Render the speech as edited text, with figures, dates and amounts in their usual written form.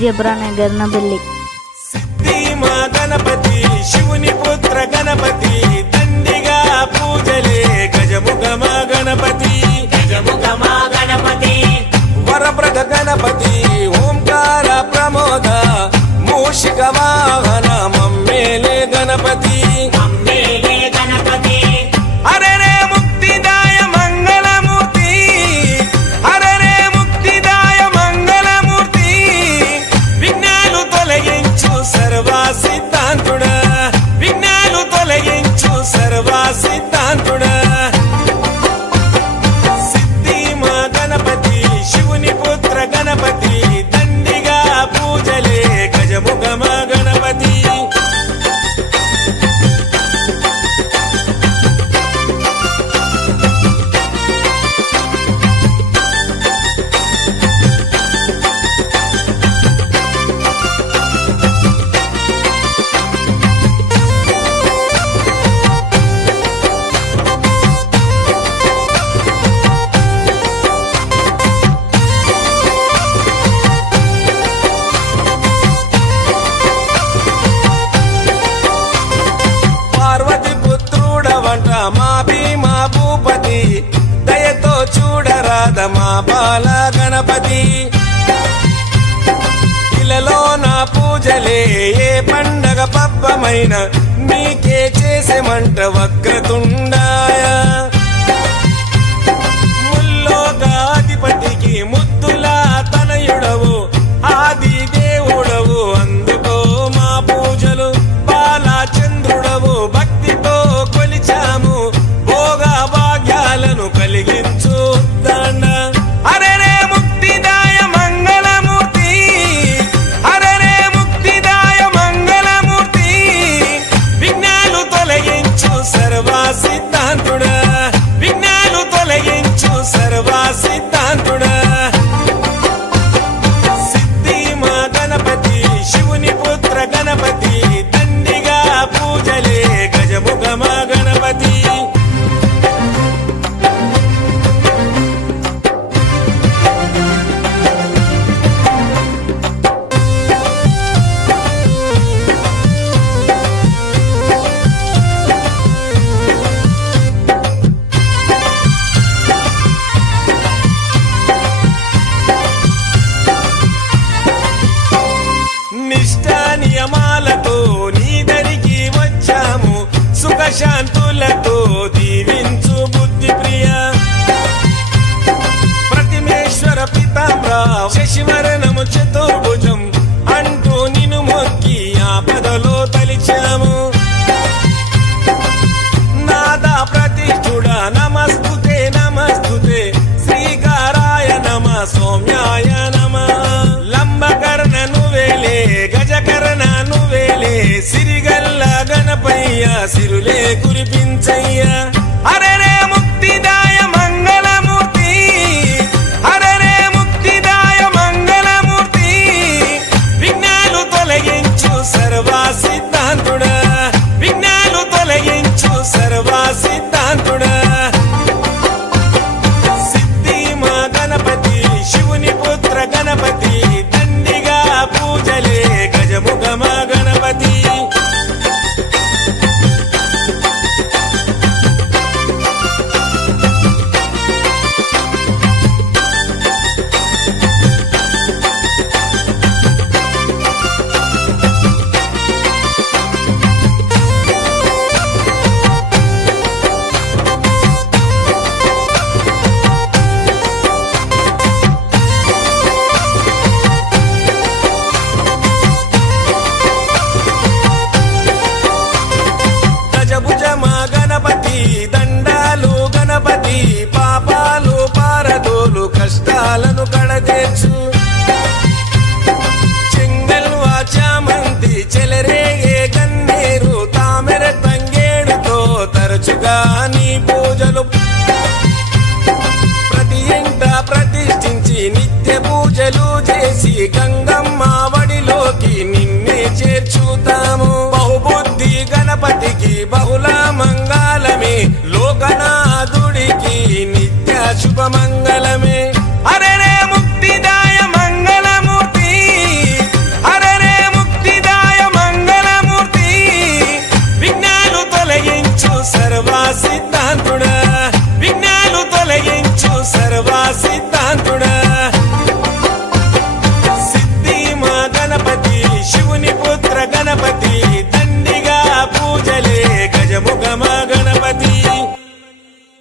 జబ్రా నగర్ నబెల్లి. సిద్ధి మా గణపతి శివుని పుత్ర గణపతి దండిగా పూజలే గజముఖ మా గణపతి వరప్రద గణపతి ఓంకార ప్రమోద మూషిక వాహన మమ్మేలే గణపతి అరే రే ముక్తిదాయ మంగళమూర్తి అరే రే ముక్తిదాయ మంగళమూర్తి విఘ్నాలు తొలగించు సర్వ సిద్ధాంతుడా విఘ్నాలు తొలగించు సర్వ సిద్ధాంతుడా సిద్ధి మా గణపతి శివుని పుత్ర గణపతి దండిగా పూజలే గజముఖ మా గణపతి పార్వతి పుత్రుడవంట మా భీమా భూపతి దయతో చూడరాద మా బాల గణపతి ఇలలో నా పూజలే ఏ పండగ పబ్బమైన నీకే చేసేమంట వక్రతుండాయ ముల్లోకాధిపతికి ముద్దులా తనయుడవు ఆది దేవుడవు అందుకో మా పూజలు బాలచంద్రుడవు భక్తితో కొలిచాము భోగ భాగ్యాలను కలిగించు దండ అరే రే ముక్తిదాయ మంగళమూర్తి అరే రే ముక్తిదాయ మంగళమూర్తి విఘ్నాలు తొలగించు సర్వ సిద్ధాంతుడా విఘ్నాలు తొలగించు సర్వ సిద్ధాంతుడా సిద్ధి మా గణపతి శివుని పుత్ర గణపతి దండిగా పూజలే గజముఖ మా గణపతి నిష్ఠ నియమాలతో నీ దరికి వచ్చాము సుఖశాంతులతో దీవించు బుద్ధి ప్రియ ప్రతిమేశ్వర పితామ్ర శశివరణము చతుర్భుజం అంటూ నిన్ను మొక్కి ఆపదలో తలిచాము నాదా ప్రతిష్ఠుడ నమస్తుతే నమస్తుతే శ్రీకారాయ నమ సౌమ్యాయ నమ లంబకర్ణ నువ్వేలే గజకర్ణ నువ్వేలే సిరిగల్ల గణపయ్య సిరులే కురిపించయ్య అరే రే ముక్తిదాయ మంగళమూర్తి అరే రే ముక్తిదాయ మంగళమూర్తి విఘ్నాలు తొలగించు సర్వ సిద్ధాంతుడా విఘ్నాలు తొలగించు సర్వ సిద్ధాంతుడా సిద్ధి మా గణపతి శివుని పుత్ర గణపతి దండిగా పూజలే గజముఖ మా గణపతి గజభుజ మా గణపతి దండాలు గణపతి పాపాలు పారదోలు కష్టాలను కడదేర్చు చెంగల్వా చామంతి చెలరేగే గన్నేరు తామెర తంగేడుతో తరచుగా నీ పూజలు ప్రతి ఇంట ప్రతిష్ఠించి నిత్య పూజలు చేసి గంగమ్మ వడిలోకి నిన్నే చేర్చుతాము బహుబుద్ధి గణపతికి బహుళ మంగళమే లోకనాథుడికి నిత్య శుభమంగళ